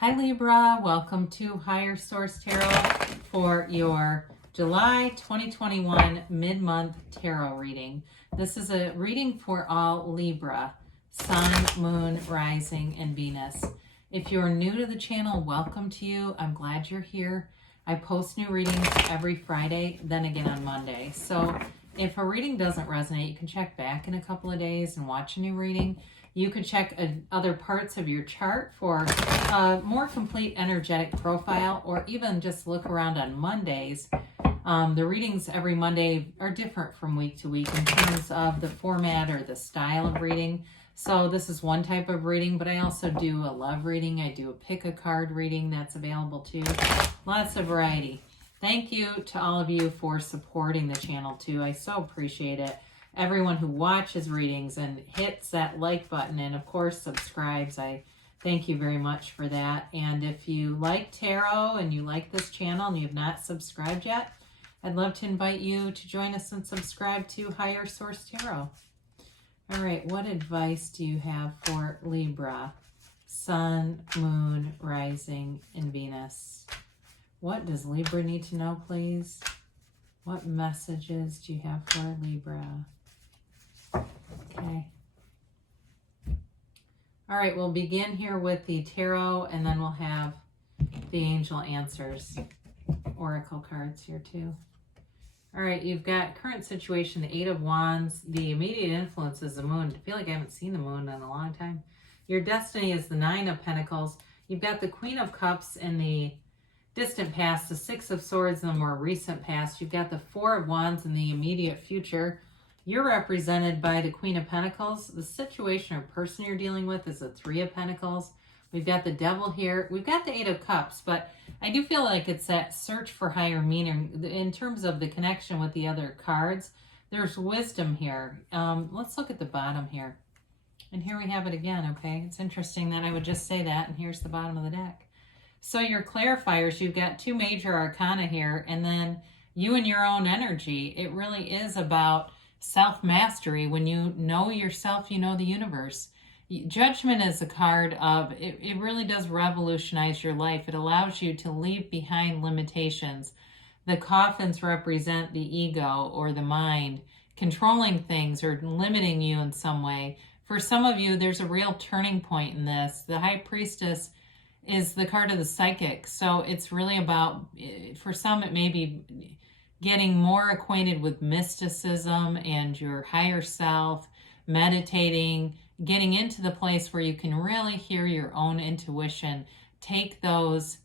Hi Libra, welcome to Higher Source Tarot for your July 2021 mid-month tarot reading. This is a reading for all Libra, Sun, Moon, Rising, and Venus. If you're new to the channel, welcome to you. I'm glad you're here. I post new readings every Friday, then again on Monday. So if a reading doesn't resonate, you can check back in a couple of days and watch a new reading. You can check other parts of your chart for a more complete energetic profile, or even just look around on Mondays. The readings every Monday are different from week to week in terms of the format or the style of reading. So this is one type of reading, but I also do a love reading. I do a pick a card reading that's available too. Lots of variety. Thank you to all of you for supporting the channel too. I so appreciate it. Everyone who watches readings and hits that like button and of course subscribes, I thank you very much for that. And if you like tarot and you like this channel and you have not subscribed yet, I'd love to invite you to join us and subscribe to Higher Source Tarot. All right, what advice do you have for Libra, Sun, Moon, Rising, and Venus? What does Libra need to know, please? What messages do you have for Libra? Okay. All right, we'll begin here with the tarot, and then we'll have the angel answers, oracle cards here too. All right, you've got current situation, the Eight of Wands. The immediate influence is the moon. I feel like I haven't seen the moon in a long time. Your destiny is the Nine of Pentacles. You've got the Queen of Cups in the distant past, the Six of Swords in the more recent past. You've got the Four of Wands in the immediate future. You're represented by the Queen of Pentacles. The situation or person you're dealing with is the Three of Pentacles. We've got the Devil here. We've got the Eight of Cups, but I do feel like it's that search for higher meaning in terms of the connection with the other cards. There's wisdom here. Let's look at the bottom here. And here we have it again, okay? It's interesting that I would just say that, and here's the bottom of the deck. So your clarifiers, you've got two major arcana here, and then you and your own energy. It really is about self-mastery. When you know yourself, you know the universe. Judgment is a card of, it really does revolutionize your life. It allows you to leave behind limitations. The coffins represent the ego or the mind, controlling things or limiting you in some way. For some of you, there's a real turning point in this. The High Priestess is the card of the psychic. So it's really about, for some, it may be getting more acquainted with mysticism and your higher self, meditating, getting into the place where you can really hear your own intuition, take those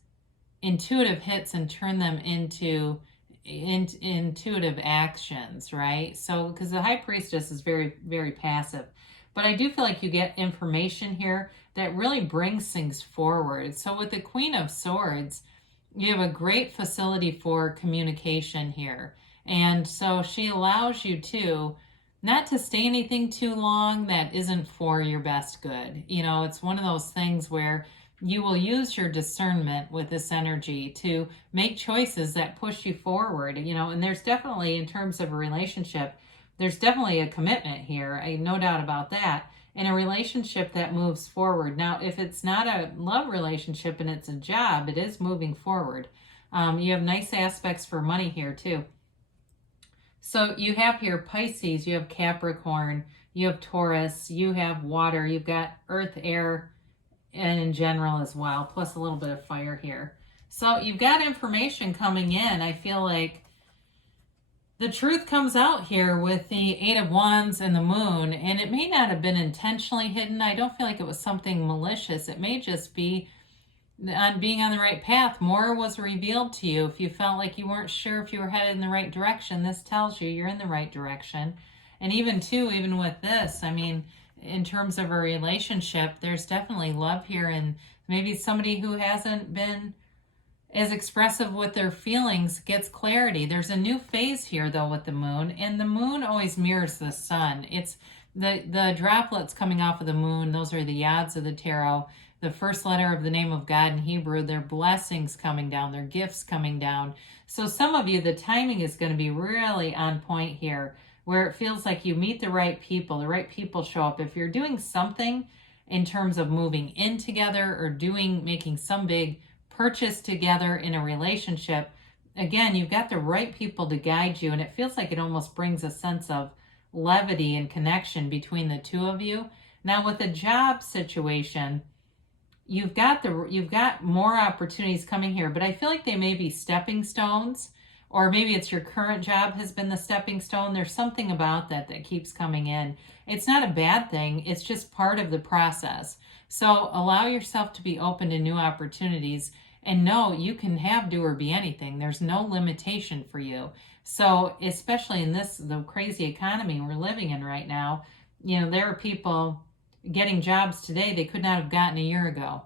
intuitive hits and turn them into intuitive actions, right? So, because the High Priestess is very, very passive. But I do feel like you get information here that really brings things forward. So with the Queen of Swords, you have a great facility for communication here. And so she allows you to not to stay anything too long that isn't for your best good. You know, it's one of those things where you will use your discernment with this energy to make choices that push you forward, you know, and there's definitely, in terms of a relationship, there's definitely a commitment here. I no doubt about that. And a relationship that moves forward. Now, if it's not a love relationship and it's a job, it is moving forward. You have nice aspects for money here too. So you have here Pisces, you have Capricorn, you have Taurus, you have water, you've got earth, air, and in general as well, plus a little bit of fire here. So you've got information coming in. I feel like the truth comes out here with the Eight of Wands and the Moon, and it may not have been intentionally hidden. I don't feel like it was something malicious. It may just be on being on the right path. More was revealed to you. If you felt like you weren't sure if you were headed in the right direction, this tells you you're in the right direction. And even with this, I mean, in terms of a relationship, there's definitely love here, and maybe somebody who hasn't been as expressive with their feelings gets clarity. There's a new phase here though with the moon, and the moon always mirrors the sun. It's the droplets coming off of the moon. Those are the yads of the tarot. The first letter of the name of God in Hebrew, their blessings coming down, their gifts coming down. So some of you, the timing is going to be really on point here, where it feels like you meet the right people show up. If you're doing something in terms of moving in together or making some big purchase together in a relationship. Again, you've got the right people to guide you, and it feels like it almost brings a sense of levity and connection between the two of you. Now with a job situation, you've got more opportunities coming here, but I feel like they may be stepping stones, or maybe it's your current job has been the stepping stone. There's something about that keeps coming in. It's not a bad thing. It's just part of the process. So allow yourself to be open to new opportunities, and know you can have, do, or be anything. There's no limitation for you. So especially in the crazy economy we're living in right now, there are people getting jobs today they could not have gotten a year ago,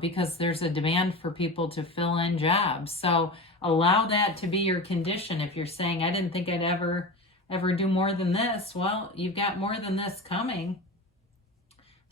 because there's a demand for people to fill in jobs. So allow that to be your condition. If you're saying, I didn't think I'd ever do more than this, well, you've got more than this coming.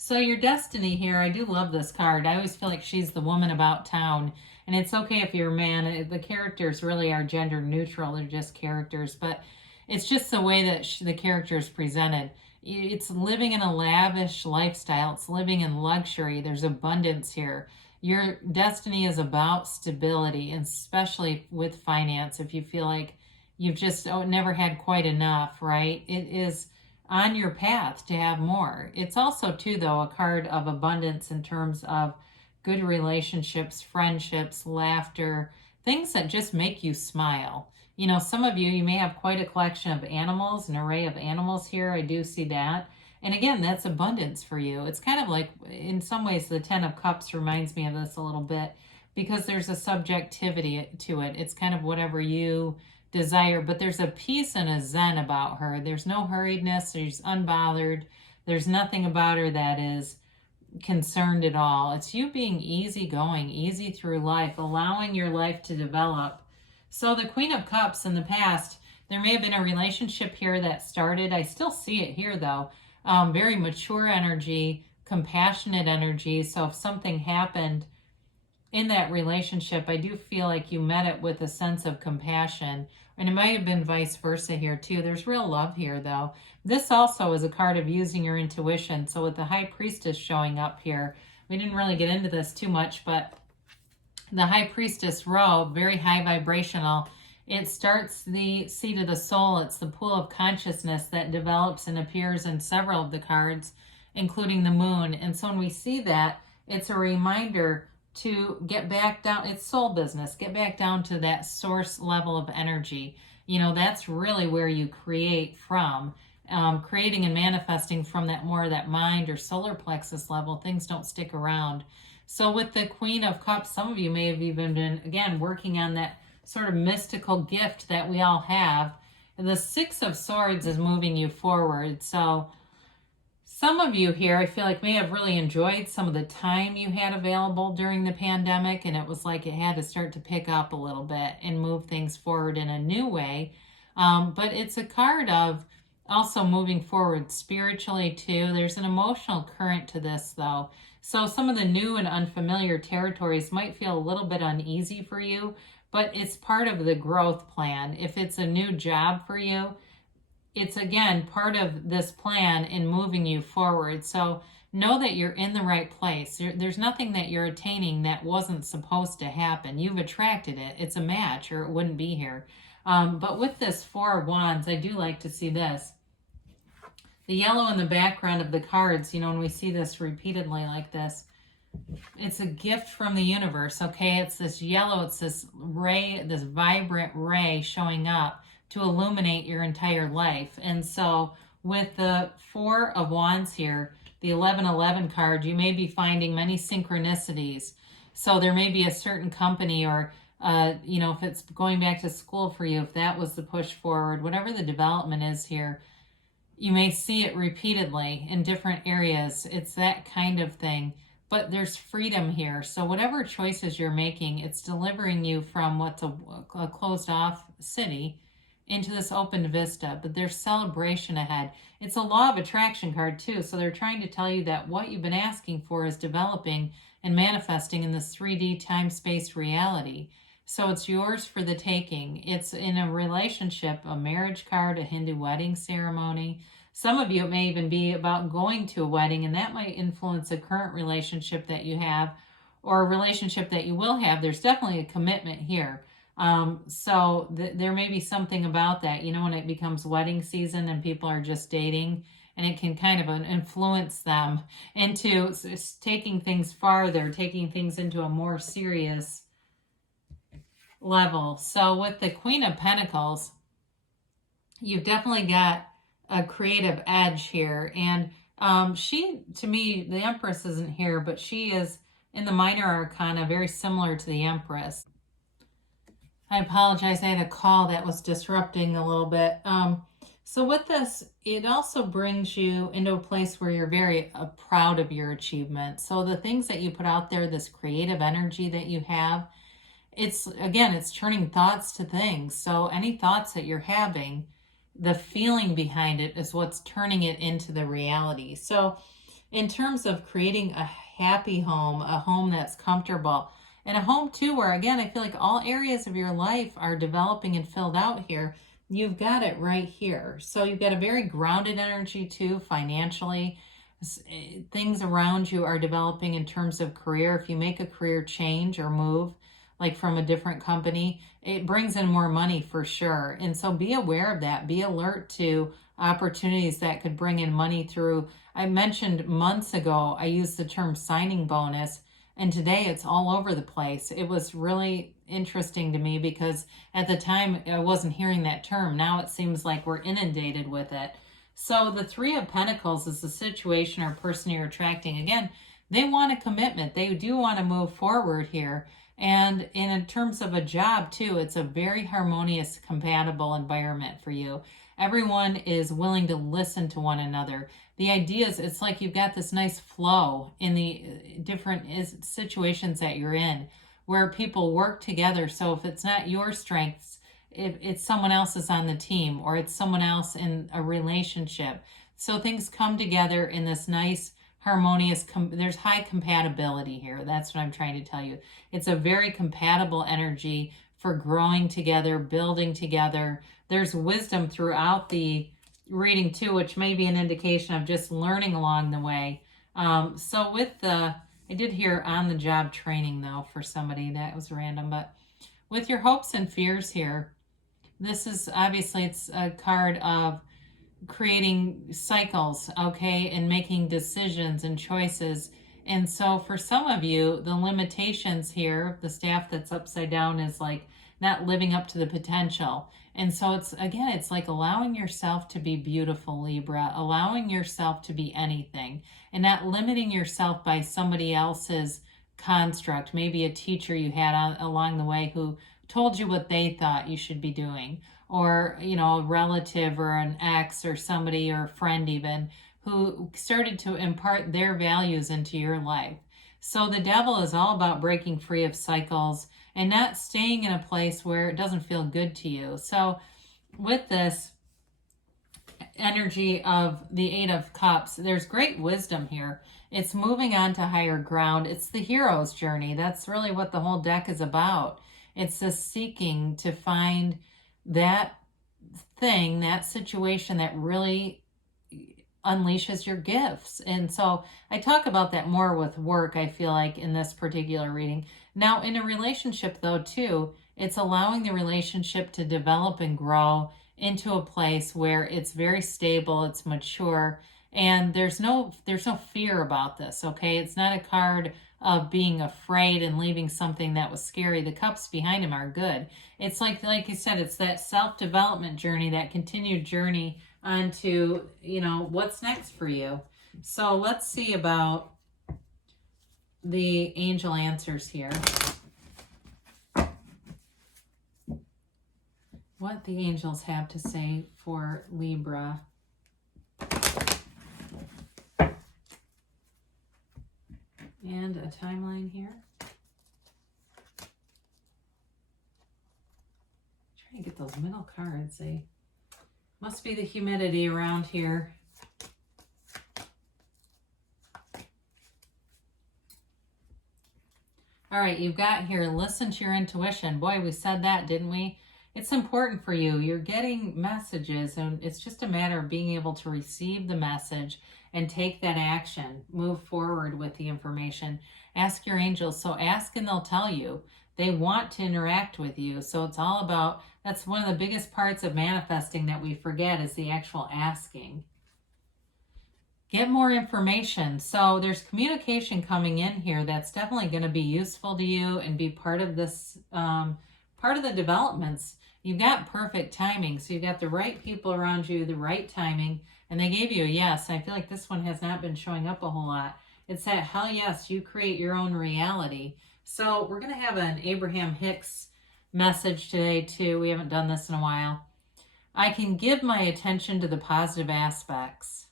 So your destiny here, I do love this card. I always feel like she's the woman about town. And it's okay if you're a man. The characters really are gender neutral. They're just characters. But it's just the way that the character is presented. It's living in a lavish lifestyle. It's living in luxury. There's abundance here. Your destiny is about stability, and especially with finance. If you feel like you've just never had quite enough, right? It is on your path to have more. It's also, too, though, a card of abundance in terms of good relationships, friendships, laughter, things that just make you smile. Some of you may have quite a collection of animals, an array of animals here. I do see that. And again, that's abundance for you. It's kind of like, in some ways, the 10 of Cups reminds me of this a little bit, because there's a subjectivity to it. It's kind of whatever you desire, but there's a peace and a zen about her. There's no hurriedness. She's unbothered. There's nothing about her that is concerned at all. It's you being easygoing, easy through life, allowing your life to develop. So the Queen of Cups in the past, there may have been a relationship here that started. I still see it here, though. Very mature energy, compassionate energy. So if something happened in that relationship, I do feel like you met it with a sense of compassion. And it might have been vice versa here, too. There's real love here, though. This also is a card of using your intuition. So with the High Priestess showing up here, we didn't really get into this too much, but the High Priestess robe, very high vibrational. It starts the seat of the soul. It's the pool of consciousness that develops and appears in several of the cards, including the moon. And so when we see that, it's a reminder to get back down. It's soul business. Get back down to that source level of energy. That's really where you create from. Creating and manifesting from that mind or solar plexus level. Things don't stick around. So with the Queen of Cups, some of you may have even been, again, working on that sort of mystical gift that we all have. And the Six of Swords is moving you forward. So some of you here, I feel like, may have really enjoyed some of the time you had available during the pandemic, and it was like it had to start to pick up a little bit and move things forward in a new way. But it's a card of also moving forward spiritually, too. There's an emotional current to this, though. So some of the new and unfamiliar territories might feel a little bit uneasy for you, but it's part of the growth plan. If it's a new job for you, it's, again, part of this plan in moving you forward. So know that you're in the right place. There's nothing that you're attaining that wasn't supposed to happen. You've attracted it. It's a match, or it wouldn't be here. But with this Four of Wands, I do like to see this. The yellow in the background of the cards, when we see this repeatedly like this, it's a gift from the universe, okay? It's this yellow, it's this ray, this vibrant ray showing up to illuminate your entire life. And so with the Four of Wands here, the 1111 card, you may be finding many synchronicities. So there may be a certain company or, if it's going back to school for you, if that was the push forward, whatever the development is here, you may see it repeatedly in different areas. It's that kind of thing. But there's freedom here. So whatever choices you're making, it's delivering you from what's a closed off city into this open vista. But there's celebration ahead. It's a law of attraction card too. So they're trying to tell you that what you've been asking for is developing and manifesting in this 3D time-space reality. So it's yours for the taking. It's in a relationship, a marriage card, a Hindu wedding ceremony. Some of you, it may even be about going to a wedding, and that might influence a current relationship that you have or a relationship that you will have. There's definitely a commitment here. So there may be something about that, you know, when it becomes wedding season and people are just dating, and it can kind of influence them into taking things farther, taking things into a more serious level. So with the Queen of Pentacles, you've definitely got a creative edge here. And she, to me, the Empress isn't here, but she is in the Minor Arcana, very similar to the Empress. I apologize, I had a call that was disrupting a little bit. So with this, it also brings you into a place where you're very proud of your achievement. So the things that you put out there, this creative energy that you have, it's turning thoughts to things. So any thoughts that you're having, the feeling behind it is what's turning it into the reality. So in terms of creating a happy home, a home that's comfortable, and a home too where, again, I feel like all areas of your life are developing and filled out here, you've got it right here. So you've got a very grounded energy too, financially. Things around you are developing in terms of career. If you make a career change or move, like from a different company, it brings in more money for sure. And so be aware of that. Be alert to opportunities that could bring in money through. I mentioned months ago, I used the term signing bonus, and today it's all over the place. It was really interesting to me because at the time I wasn't hearing that term. Now it seems like we're inundated with it. So the Three of Pentacles is the situation or person you're attracting. Again, they want a commitment. They do want to move forward here. And in terms of a job too, it's a very harmonious, compatible environment for you. Everyone is willing to listen to one another. The idea is, it's like you've got this nice flow in the different situations that you're in where people work together. So if it's not your strengths, if it's someone else's on the team or it's someone else in a relationship. So things come together in this nice, harmonious, there's high compatibility here. That's what I'm trying to tell you. It's a very compatible energy for growing together, building together. There's wisdom throughout the reading too, which may be an indication of just learning along the way. So with the, I did hear on the job training though for somebody, that was random, but with your hopes and fears here, this is obviously, it's a card of creating cycles, okay, and making decisions and choices. And so for some of you, the limitations here, the staff that's upside down is like not living up to the potential. And so it's, again, it's like allowing yourself to be beautiful, Libra, allowing yourself to be anything and not limiting yourself by somebody else's construct, maybe a teacher you had along the way who told you what they thought you should be doing, or, you know, a relative or an ex or somebody or a friend even who started to impart their values into your life. So the devil is all about breaking free of cycles and not staying in a place where it doesn't feel good to you. So with this energy of the Eight of Cups, there's great wisdom here. It's moving on to higher ground. It's the hero's journey. That's really what the whole deck is about. It's just seeking to find that thing, that situation that really unleashes your gifts. And so I talk about that more with work, I feel like, in this particular reading. Now, in a relationship, though, too, it's allowing the relationship to develop and grow into a place where it's very stable, it's mature, and there's no fear about this, okay? It's not a card of being afraid and leaving something that was scary. The cups behind him are good. It's like you said, it's that self-development journey, that continued journey onto, you know, what's next for you. So let's see about the angel answers here. What the angels have to say for Libra. And a timeline here. Trying to get those middle cards. They must be the humidity around here. All right, you've got here, listen to your intuition. Boy, we said that, didn't we? It's important for you. You're getting messages, and it's just a matter of being able to receive the message and take that action. Move forward with the information. Ask your angels. So ask and they'll tell you. They want to interact with you. So it's all about, that's one of the biggest parts of manifesting that we forget, is the actual asking. Get more information. So there's communication coming in here that's definitely going to be useful to you and be part of this, part of the developments. You've got perfect timing. So you've got the right people around you, the right timing, and they gave you a yes. And I feel like this one has not been showing up a whole lot. It's that hell yes, you create your own reality. So we're going to have an Abraham Hicks message today too. We haven't done this in a while. I can give my attention to the positive aspects.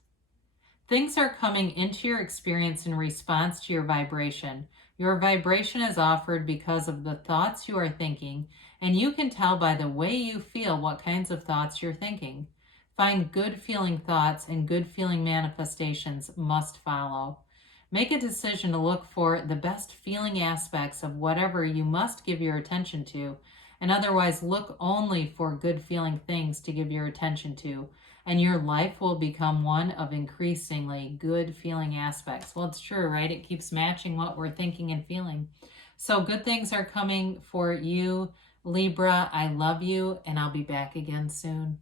Things are coming into your experience in response to your vibration. Your vibration is offered because of the thoughts you are thinking, and you can tell by the way you feel what kinds of thoughts you're thinking. Find good feeling thoughts, and good feeling manifestations must follow. Make a decision to look for the best feeling aspects of whatever you must give your attention to, and otherwise look only for good feeling things to give your attention to, and your life will become one of increasingly good feeling aspects. Well, it's true, right? It keeps matching what we're thinking and feeling. So good things are coming for you, Libra. I love you, and I'll be back again soon.